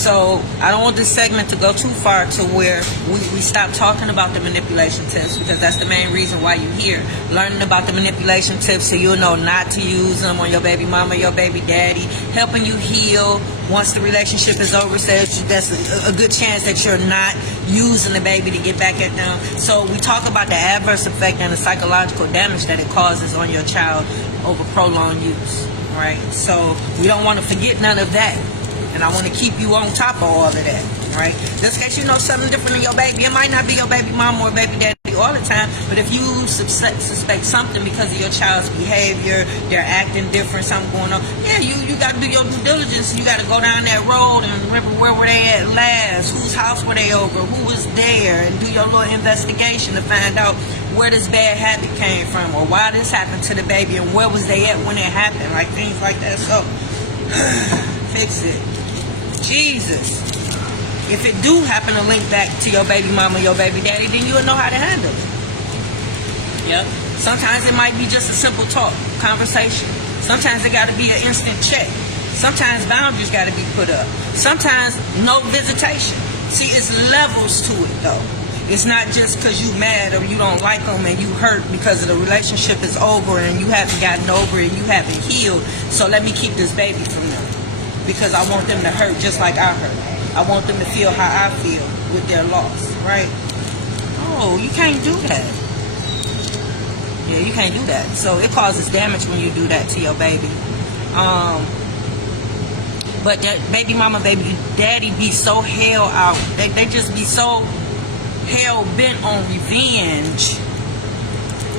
So I don't want this segment to go too far to where we stop talking about the manipulation tips, because that's the main reason why you're here. Learning about the manipulation tips so you'll know not to use them on your baby mama, your baby daddy, helping you heal once the relationship is over, so that's a good chance that you're not using the baby to get back at them. So we talk about the adverse effect and the psychological damage that it causes on your child over prolonged use, right? So we don't want to forget none of that. And I want to keep you on top of all of that, right? Just in case you know something different in your baby. It might not be your baby mom or baby daddy all the time, but if you suspect something because of your child's behavior, they're acting different, something going on, yeah, you got to do your due diligence. You got to go down that road and remember where were they at last, whose house were they over, who was there, and do your little investigation to find out where this bad habit came from or why this happened to the baby and where was they at when it happened, like things like that. So fix it. Jesus. If it do happen to link back to your baby mama, your baby daddy, then you'll know how to handle it. Yep. Sometimes it might be just a simple talk, conversation. Sometimes it got to be an instant check. Sometimes boundaries got to be put up. Sometimes no visitation. See, it's levels to it, though. It's not just because you mad or you don't like them and you hurt because the relationship is over and you haven't gotten over it and you haven't healed. So let me keep this baby from them, because I want them to hurt just like I hurt. I want them to feel how I feel with their loss, right? Oh, you can't do that. Yeah, you can't do that. So it causes damage when you do that to your baby. But that baby mama, baby daddy be so hell out. They just be so hell bent on revenge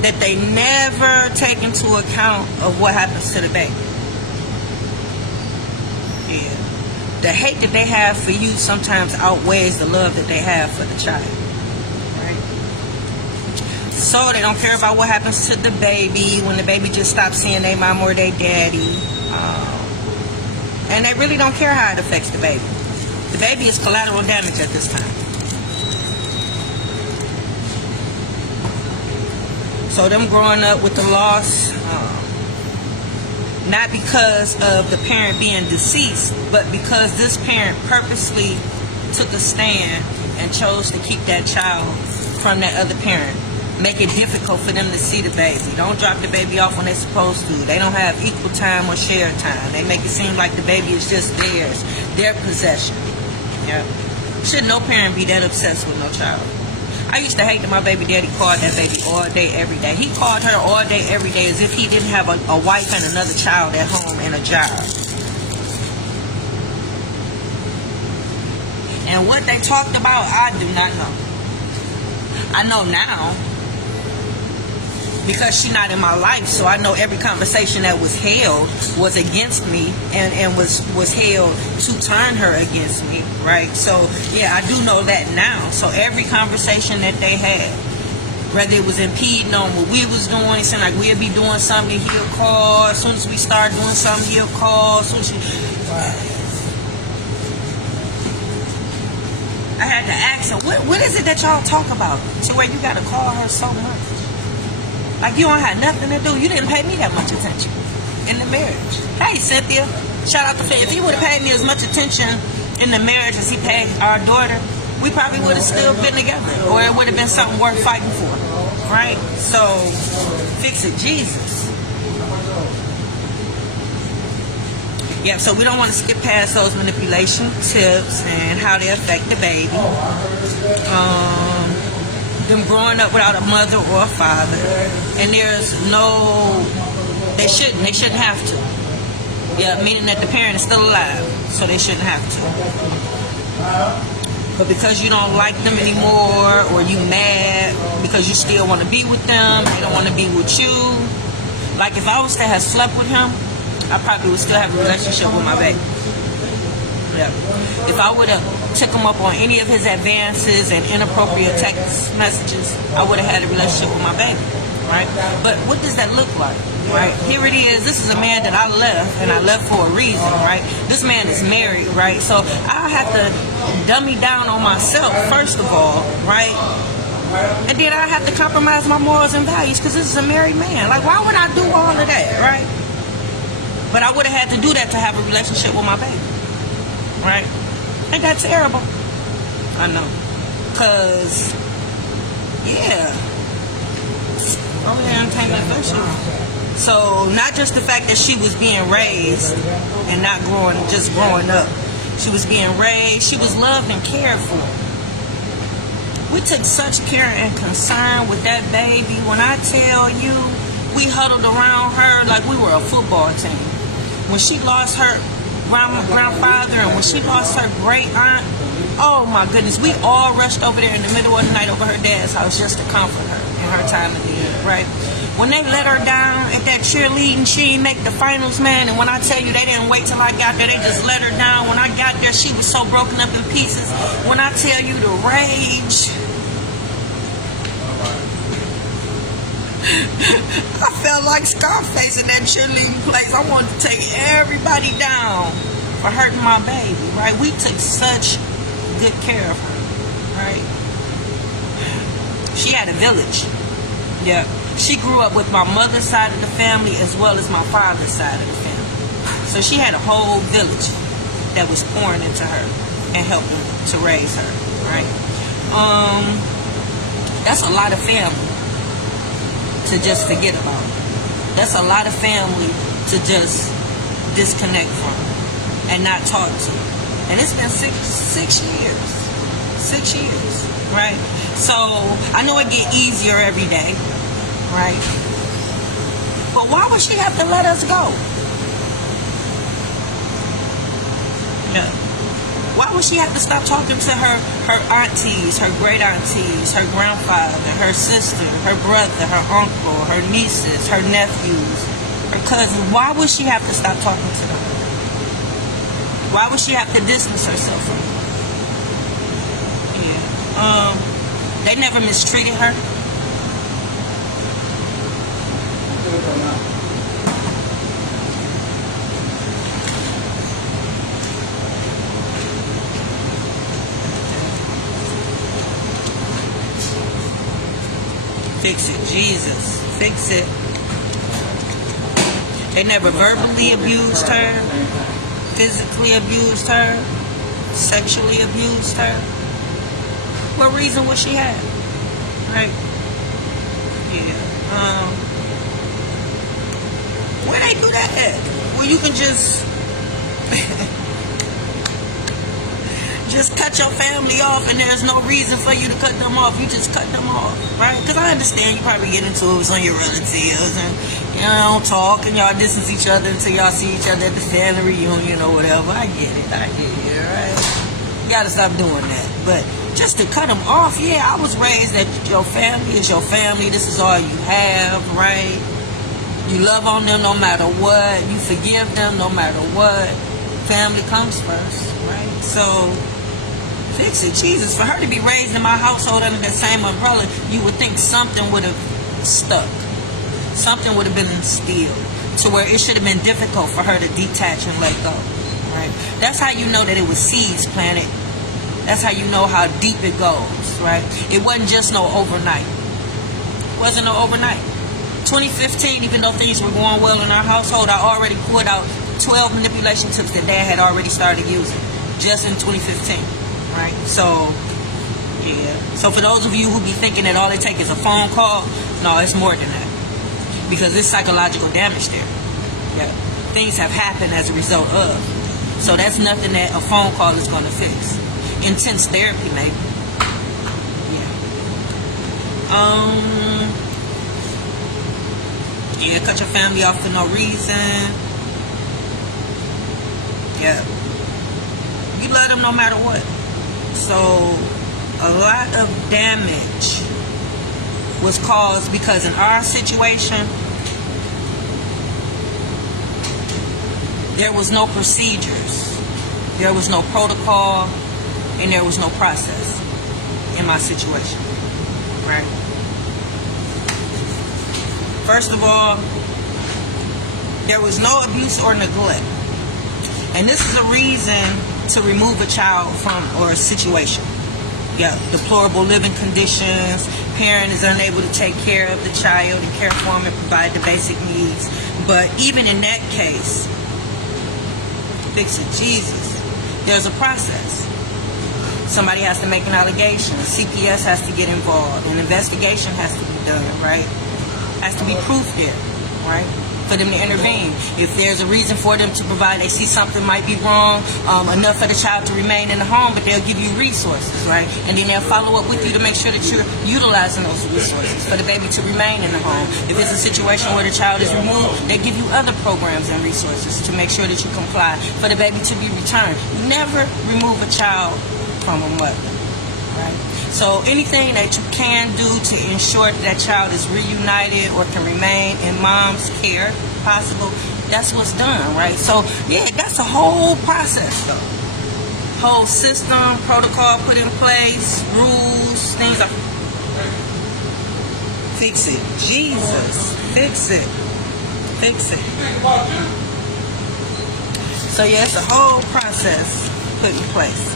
that they never take into account of what happens to the baby. Yeah. The hate that they have for you sometimes outweighs the love that they have for the child. Right? So they don't care about what happens to the baby when the baby just stops seeing their mom or their daddy. And they really don't care how it affects the baby. The baby is collateral damage at this time. So them growing up with the loss, not because of the parent being deceased, but because this parent purposely took a stand and chose to keep that child from that other parent. Make it difficult for them to see the baby. Don't drop the baby off when they're supposed to. They don't have equal time or shared time. They make it seem like the baby is just theirs, their possession. Yeah. Should no parent be that obsessed with no child? I used to hate that my baby daddy called that baby all day, every day. He called her all day, every day as if he didn't have a wife and another child at home and a job. And what they talked about, I do not know. I know now because she's not in my life, so I know every conversation that was held was against me and was held to turn her against me, right? So yeah, I do know that now. So every conversation that they had, whether it was impeding on what we was doing, it seemed like we'd be doing something, he'll call. As soon as we start doing something, he'll call. I had to ask her, what is it that y'all talk about to where you got to call her so much? Like you don't have nothing to do. You didn't pay me that much attention in the marriage. Hey, Cynthia, shout out to Phil. If he would have paid me as much attention in the marriage as he paid our daughter, we probably would have still been together, or it would have been something worth fighting for, right? So, fix it, Jesus. Yeah, so we don't want to skip past those manipulation tips and how they affect the baby. Them growing up without a mother or a father, and there's no, they shouldn't have to. Yeah, meaning that the parent is still alive, so they shouldn't have to. But because you don't like them anymore, or you mad because you still want to be with them, they don't want to be with you. Like if I was to have slept with him, I probably would still have a relationship with my baby. Yeah. If I would have took him up on any of his advances and inappropriate text messages, I would have had a relationship with my baby, right? But what does that look like, right? Here it is. This is a man that I left, and I left for a reason, right? This man is married, right? So I have to dummy down on myself, first of all, right? And then I have to compromise my morals and values because this is a married man. Like, why would I do all of that, right? But I would have had to do that to have a relationship with my baby, right? Ain't that terrible? I know. Cause, yeah. Over there entertainment official. So not just the fact that she was being raised and not just growing up. She was being raised. She was loved and cared for. We took such care and concern with that baby. When I tell you, we huddled around her like we were a football team. When she lost her grandfather and when she lost her great aunt, oh my goodness, we all rushed over there in the middle of the night over her dad's house just to comfort her in her time of need, right? When they let her down at that cheerleading, she didn't make the finals, man. And when I tell you they didn't wait till I got there, they just let her down. When I got there, she was so broken up in pieces. When I tell you the rage, I felt like Scarface in that cheerleading place. I wanted to take everybody down for hurting my baby, right? We took such good care of her, right? She had a village. Yeah. She grew up with my mother's side of the family as well as my father's side of the family. So she had a whole village that was pouring into her and helping to raise her, right? That's a lot of family to just forget about. That's a lot of family to just disconnect from and not talk to. And it's been six years. 6 years, right? So I know it get easier every day, right? But why would she have to let us go? No. Why would she have to stop talking to her aunties, her great aunties, her grandfather, her sister, her brother, her uncle, her nieces, her nephews, her cousins? Why would she have to stop talking to them? Why would she have to distance herself from them? Yeah. They never mistreated her. Fix it, Jesus. Fix it. They never verbally abused her, physically abused her, sexually abused her. What reason would she have? Right? Yeah. Where they do that at? Well, you can just cut your family off and there's no reason for you to cut them off. You just cut them off, right? Because I understand you probably get into it with some of your relatives and y'all don't talk and y'all distance each other until y'all see each other at the family reunion or whatever. I get it, right? You gotta stop doing that. But just to cut them off, yeah, I was raised that your family is your family. This is all you have, right? You love on them no matter what. You forgive them no matter what. Family comes first, right? So fix it, Jesus. For her to be raised in my household under the same umbrella, you would think something would have stuck. Something would have been instilled to where it should have been difficult for her to detach and let go, right? That's how you know that it was seeds planted. That's how you know how deep it goes, right? It wasn't just no overnight. It wasn't no overnight. 2015, even though things were going well in our household, I already pulled out 12 manipulation tips that Dad had already started using just in 2015, right? So, yeah. So for those of you who be thinking that all it takes is a phone call, no, it's more than that. Because there's psychological damage there. Yeah. Things have happened as a result of. So that's nothing that a phone call is going to fix. Intense therapy, maybe. Yeah, cut your family off for no reason. Yeah. You love them no matter what. So, a lot of damage was caused because in our situation, there was no procedures, there was no protocol, and there was no process in my situation, right? First of all, there was no abuse or neglect. And this is a reason to remove a child from or a situation. Yeah, deplorable living conditions, parent is unable to take care of the child and care for him and provide the basic needs. But even in that case, fix it, Jesus, there's a process. Somebody has to make an allegation. CPS has to get involved. An investigation has to be done, right? Has to be proof there, right? For them to intervene. If there's a reason for them to provide, they see something might be wrong, enough for the child to remain in the home, but they'll give you resources, right? And then they'll follow up with you to make sure that you're utilizing those resources for the baby to remain in the home. If it's a situation where the child is removed, they give you other programs and resources to make sure that you comply for the baby to be returned. Never remove a child from a mother, right? So anything that you can do to ensure that child is reunited or can remain in mom's care, possible, that's what's done, right? So yeah, that's a whole process though. Whole system, protocol put in place, rules, things like fix it. Jesus, fix it. Fix it. So yeah, it's a whole process put in place.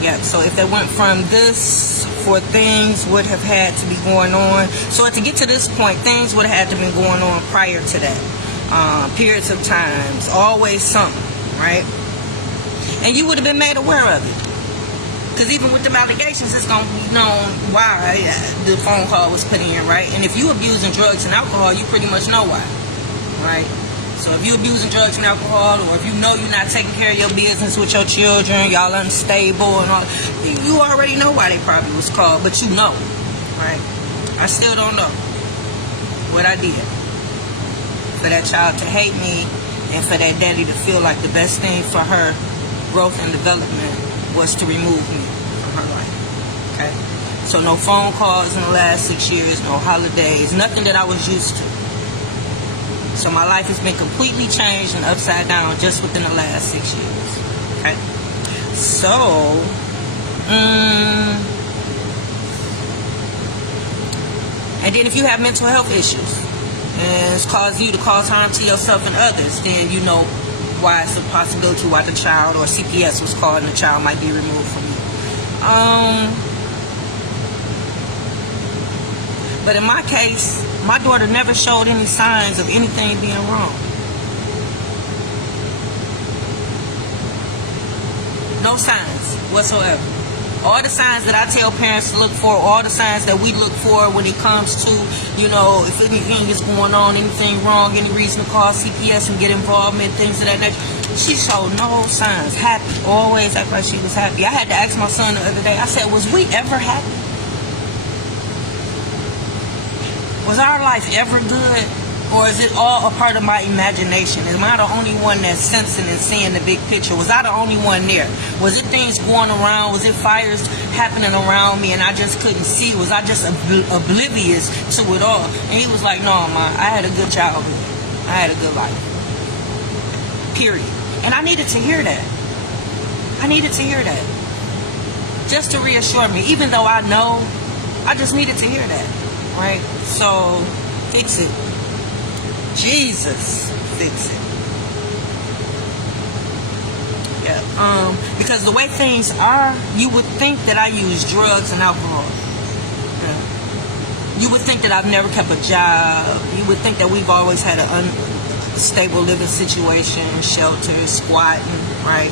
Yeah, so if they went from this, for things would have had to be going on. So to get to this point, things would have had to be going on prior to that. Periods of times, always something, right? And you would have been made aware of it. Because even with the allegations, it's going to be known why the phone call was put in, right? And if you abusing drugs and alcohol, you pretty much know why, right? So if you're abusing drugs and alcohol, or if you know you're not taking care of your business with your children, y'all unstable and all, you already know why they probably was called, but you know, right? I still don't know what I did for that child to hate me and for that daddy to feel like the best thing for her growth and development was to remove me from her life, okay? So no phone calls in the last 6 years, no holidays, nothing that I was used to. So my life has been completely changed and upside down just within the last 6 years. Okay? So, and then if you have mental health issues and it's caused you to cause harm to yourself and others, then you know why it's a possibility why the child or CPS was called and the child might be removed from you. But in my case, my daughter never showed any signs of anything being wrong. No signs whatsoever. All the signs that I tell parents to look for, all the signs that we look for when it comes to, you know, if anything is going on, anything wrong, any reason to call CPS and get involved in things of that nature. She showed no signs. Happy. Always act like she was happy. I had to ask my son the other day, I said, was we ever happy? Was our life ever good? Or is it all a part of my imagination? Am I the only one that's sensing and seeing the big picture? Was I the only one there? Was it things going around? Was it fires happening around me and I just couldn't see? Was I just oblivious to it all? And he was like, no, Ma, I had a good childhood. I had a good life. Period. And I needed to hear that. I needed to hear that. Just to reassure me. Even though I know, I just needed to hear that. Right? So, fix it. Jesus, fix it. Yeah. Because the way things are, you would think that I use drugs and alcohol. Yeah. You would think that I've never kept a job. You would think that we've always had an unstable living situation, shelter, squatting, right?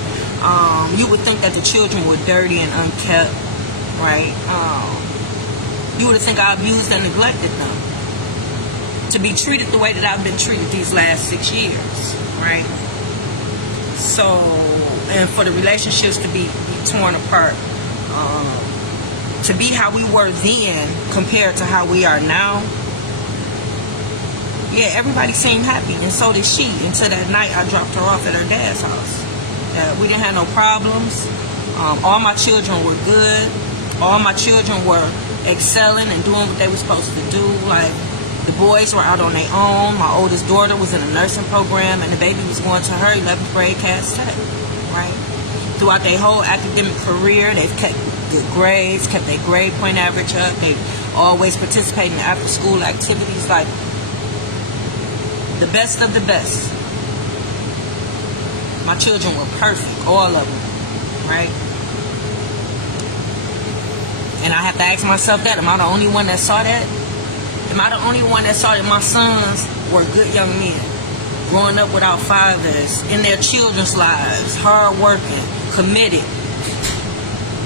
You would think that the children were dirty and unkept, right? You would think I abused and neglected them to be treated the way that I've been treated these last 6 years, right? So, and for the relationships to be torn apart, to be how we were then compared to how we are now, yeah, everybody seemed happy, and so did she, until that night I dropped her off at her dad's house. We didn't have no problems. All my children were good. All my children were excelling and doing what they were supposed to do. Like, the boys were out on their own. My oldest daughter was in a nursing program, and the baby was going to her 11th grade Cass Tech, right? Throughout their whole academic career, they've kept good grades, kept their grade point average up. They always participate in after-school activities, like the best of the best. My children were perfect, all of them, right? And I have to ask myself that, am I the only one that saw that? Am I the only one that saw that my sons were good young men? growing up without fathers in their children's lives, hardworking, committed,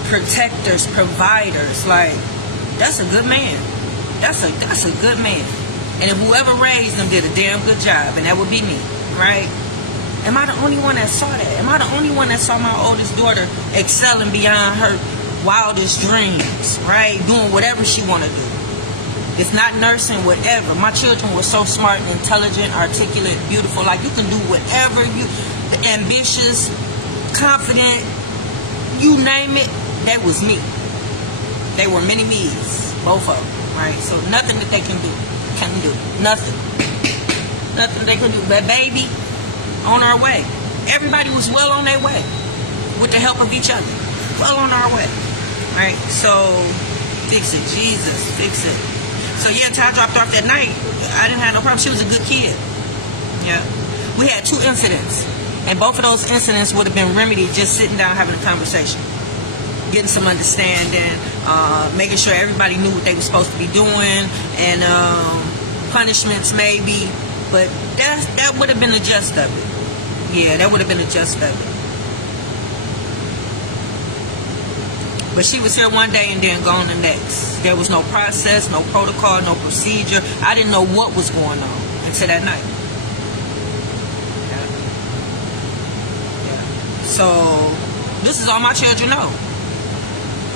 protectors, providers. Like, that's a good man. That's a good man. And if whoever raised them did a damn good job, and that would be me, right? Am I the only one that saw that? Am I the only one that saw my oldest daughter excelling beyond her wildest dreams, right? Doing whatever she want to do. If not nursing, whatever. My children were so smart and intelligent, articulate, beautiful. Like, you can do whatever you, ambitious, confident, you name it, that was me. They were mini me's, both of them, right? So nothing that they can do. Nothing. Nothing they can do. But baby, on our way. Everybody was well on their way with the help of each other. Well on our way. Right? So, fix it. Jesus, fix it. So yeah, until I dropped off that night, I didn't have no problem. She was a good kid. Yeah. We had 2 incidents. And both of those incidents would have been remedied just sitting down having a conversation. Getting some understanding, making sure everybody knew what they were supposed to be doing, and punishments maybe. But that would have been the gist of it. Yeah, that would have been the gist of it. But she was here one day and then gone the next. There was no process, no protocol, no procedure. I didn't know what was going on until that night. Yeah. So, this is all my children know.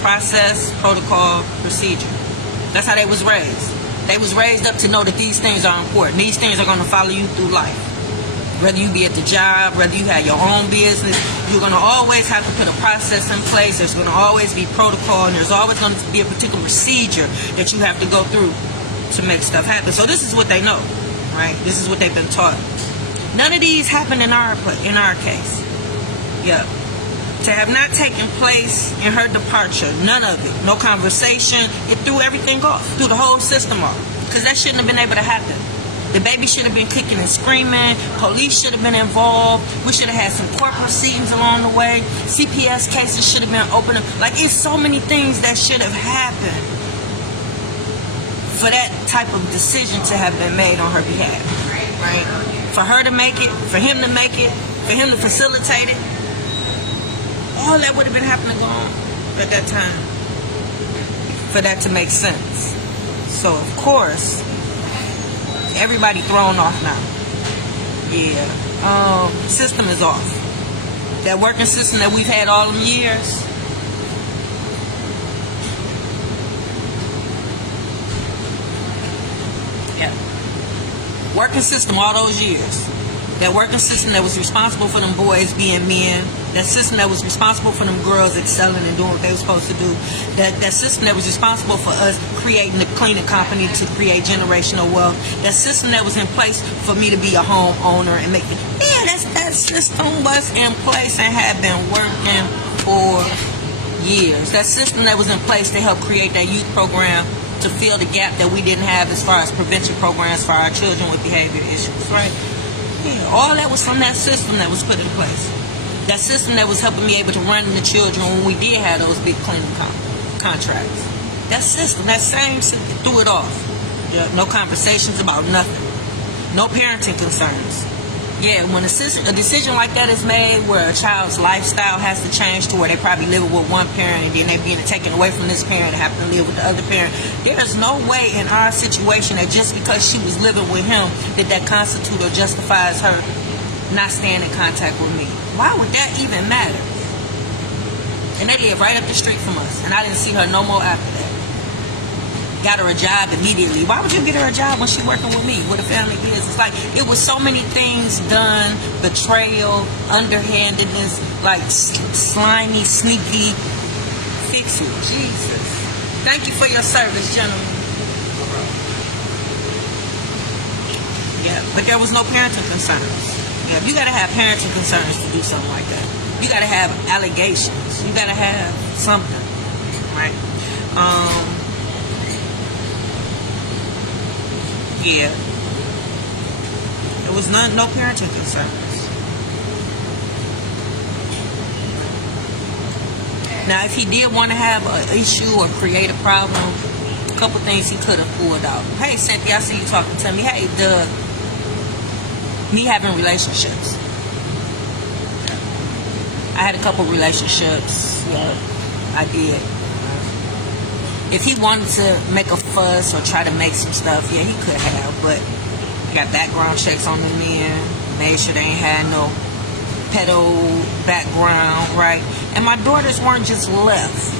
Process, protocol, procedure. That's how they was raised. They was raised up to know that these things are important. These things are going to follow you through life. Whether you be at the job, whether you have your own business, you're going to always have to put a process in place. There's going to always be protocol, and there's always going to be a particular procedure that you have to go through to make stuff happen. So this is what they know, right? This is what they've been taught. None of these happened in our case. Yeah. To have not taken place in her departure, none of it, no conversation, it threw everything off, threw the whole system off, because that shouldn't have been able to happen. The baby should have been kicking and screaming, police should have been involved, we should have had some court proceedings along the way, CPS cases should have been opened up. Like, it's so many things that should have happened for that type of decision to have been made on her behalf, right? For her to make it, for him to make it, for him to facilitate it. All that would have been happening on at that time for that to make sense. So, of course, everybody thrown off now. Yeah. System is off. That working system that we've had all them years. Yeah. Working system all those years. That working system that was responsible for them boys being men. That system that was responsible for them girls excelling and doing what they were supposed to do. That system that was responsible for us creating the cleaning company to create generational wealth. That system that was in place for me to be a homeowner and make it. Yeah, that system was in place and had been working for years. That system that was in place to help create that youth program to fill the gap that we didn't have as far as prevention programs for our children with behavior issues, right? Yeah, all that was from that system that was put in place. That system that was helping me able to run the children when we did have those big cleaning contracts. That system, that same system, threw it off. Yeah, no conversations about nothing. No parenting concerns. Yeah, when a decision like that is made where a child's lifestyle has to change to where they probably live with one parent and then they're being taken away from this parent and have to live with the other parent, there's no way in our situation that just because she was living with him that constitutes or justifies her not staying in contact with me. Why would that even matter? And they live right up the street from us, and I didn't see her no more after that. Got her a job immediately. Why would you get her a job when she's working with me, with a family business? It's like, it was so many things done, betrayal, underhandedness, like slimy, sneaky. Fix it, Jesus. Thank you for your service, gentlemen. Yeah, but there was no parenting concerns. Yeah, you gotta have parenting concerns to do something like that. You gotta have allegations. You gotta have something, right? Yeah. There was no parenting concerns. Now, if he did want to have an issue or create a problem, a couple things he could have pulled out. Hey, Cynthia, I see you talking to me. Hey, Doug. Me having relationships. I had a couple relationships. Yeah, I did. If he wanted to make a fuss or try to make some stuff, yeah, he could have. But I got background checks on the men. Made sure they ain't had no pedo background, right? And my daughters weren't just left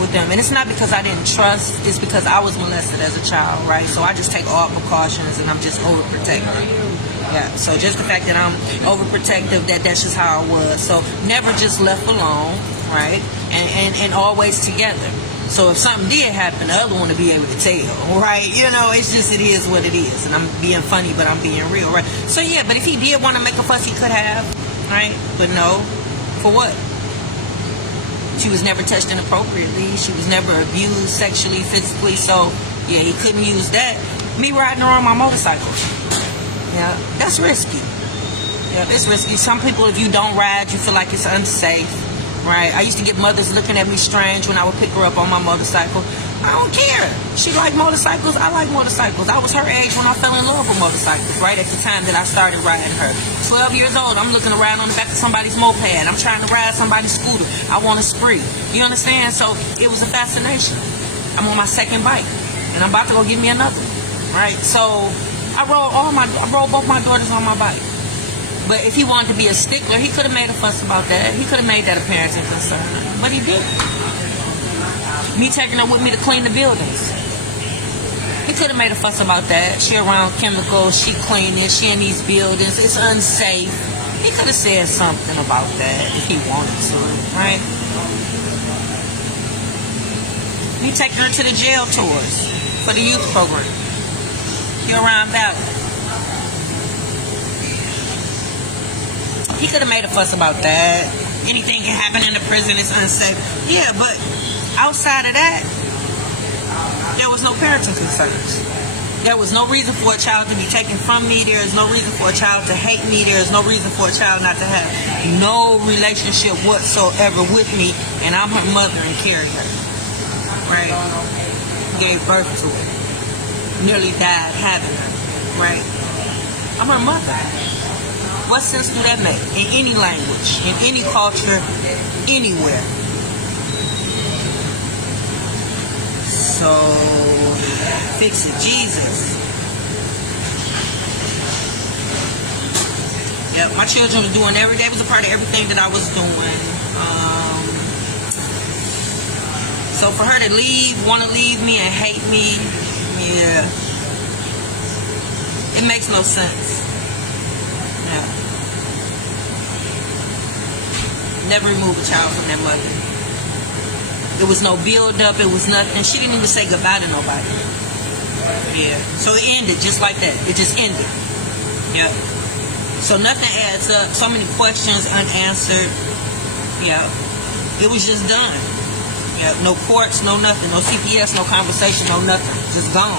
with them. And it's not because I didn't trust. It's because I was molested as a child, right? So I just take all precautions and I'm just overprotective. Yeah, so just the fact that I'm overprotective, that's just how I was. So never just left alone, right? And always together. So if something did happen, the other one would be able to tell, right? You know, it's just, it is what it is. And I'm being funny, but I'm being real, right? So yeah, but if he did want to make a fuss, he could have, right? But no, for what? She was never touched inappropriately. She was never abused sexually, physically. So yeah, he couldn't use that. Me riding around my motorcycle. Yeah, that's risky. Yeah, it's risky. Some people, if you don't ride, you feel like it's unsafe, right? I used to get mothers looking at me strange when I would pick her up on my motorcycle. I don't care. She liked motorcycles. I like motorcycles. I was her age when I fell in love with motorcycles, right? At the time that I started riding her. 12 years old, I'm looking around on the back of somebody's moped. I'm trying to ride somebody's scooter. I want to spree. You understand? So it was a fascination. I'm on my second bike, and I'm about to go get me another, right? So I rode both my daughters on my bike. But if he wanted to be a stickler, he could have made a fuss about that. He could have made that a parenting concern. But he didn't. Me taking her with me to clean the buildings. He could have made a fuss about that. She around chemicals, she cleaning, she in these buildings, it's unsafe. He could have said something about that if he wanted to, right? Me taking her to the jail tours for the youth program. You're around Valley. He could have made a fuss about that. Anything can happen in the prison is unsafe. Yeah, but outside of that, there was no parenting concerns. There was no reason for a child to be taken from me. There is no reason for a child to hate me. There is no reason for a child not to have no relationship whatsoever with me. And I'm her mother and carry her. Right? Gave birth to her. Nearly died having her, right? I'm her mother. What sense do that make? In any language, in any culture, anywhere. So, fix it, Jesus. Yep, my children were doing every day. It was a part of everything that I was doing. So for her to leave, want to leave me and hate me, yeah, it makes no sense. Yeah. Never remove a child from their mother. There was no build up, it was nothing. She didn't even say goodbye to nobody. Yeah. So it ended just like that. It just ended. Yeah. So nothing adds up. So many questions unanswered. Yeah. It was just done. Yeah, no courts, no nothing, no CPS, no conversation, no nothing, just gone.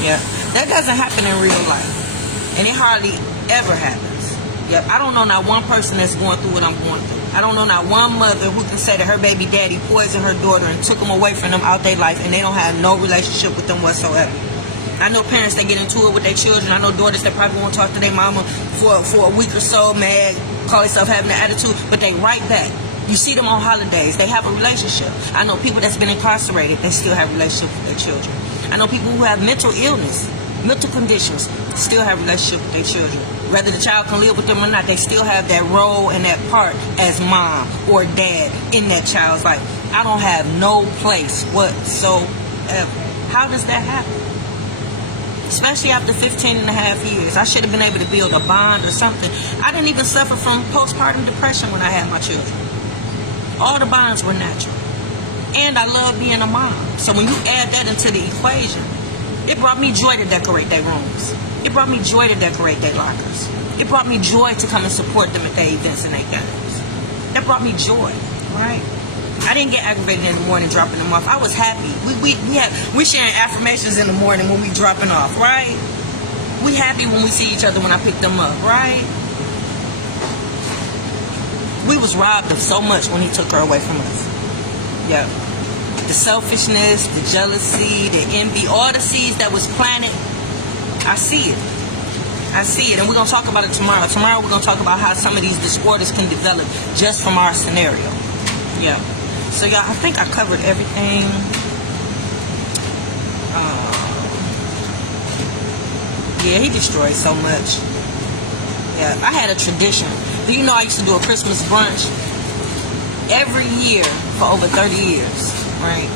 Yeah, that doesn't happen in real life, and it hardly ever happens. Yep, I don't know not one person that's going through what I'm going through. I don't know not one mother who can say that her baby daddy poisoned her daughter and took them away from them out their life, and they don't have no relationship with them whatsoever. I know parents that get into it with their children. I know daughters that probably won't talk to their mama for a week or so, mad, call themselves having an attitude, but they right back. You see them on holidays. They have a relationship. I know people that's been incarcerated. They still have relationships with their children. I know people who have mental illness, mental conditions, still have relationship with their children. Whether the child can live with them or not, they still have that role and that part as mom or dad in that child's life. I don't have no place whatsoever. How does that happen? Especially after 15 and a half years. I should have been able to build a bond or something. I didn't even suffer from postpartum depression when I had my children. All the bonds were natural. And I love being a mom. So when you add that into the equation, it brought me joy to decorate their rooms. It brought me joy to decorate their lockers. It brought me joy to come and support them at their events and their games. That brought me joy, right? I didn't get aggravated in the morning dropping them off. I was happy. We sharing affirmations in the morning when we dropping off, right? We happy when we see each other when I pick them up, right? We was robbed of so much when he took her away from us. Yeah. The selfishness, the jealousy, the envy, all the seeds that was planted, I see it. I see it, and we're gonna talk about it tomorrow. Tomorrow we're gonna talk about how some of these disorders can develop just from our scenario. Yeah. So y'all, I think I covered everything. Yeah, he destroyed so much. Yeah, I had a tradition. Do you know I used to do a Christmas brunch every year for over 30 years, right?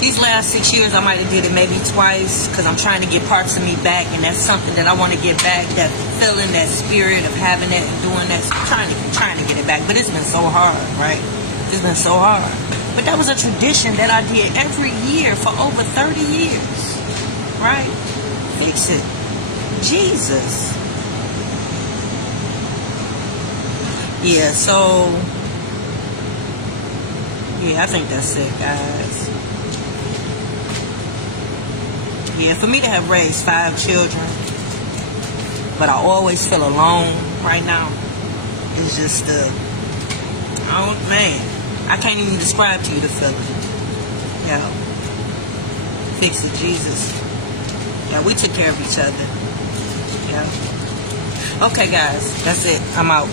These last 6 years, I might have did it maybe twice because I'm trying to get parts of me back, and that's something that I want to get back, that feeling, that spirit of having it and doing that. So I'm trying to get it back, but it's been so hard, right? It's been so hard. But that was a tradition that I did every year for over 30 years, right? Fix it. Jesus. Yeah, so yeah, I think that's it, guys. Yeah, for me to have raised 5 children, but I always feel alone right now, it's just man, I can't even describe to you the feeling. Yeah. Fix it, Jesus. Yeah, we took care of each other. Yeah. Okay, guys, that's it. I'm out.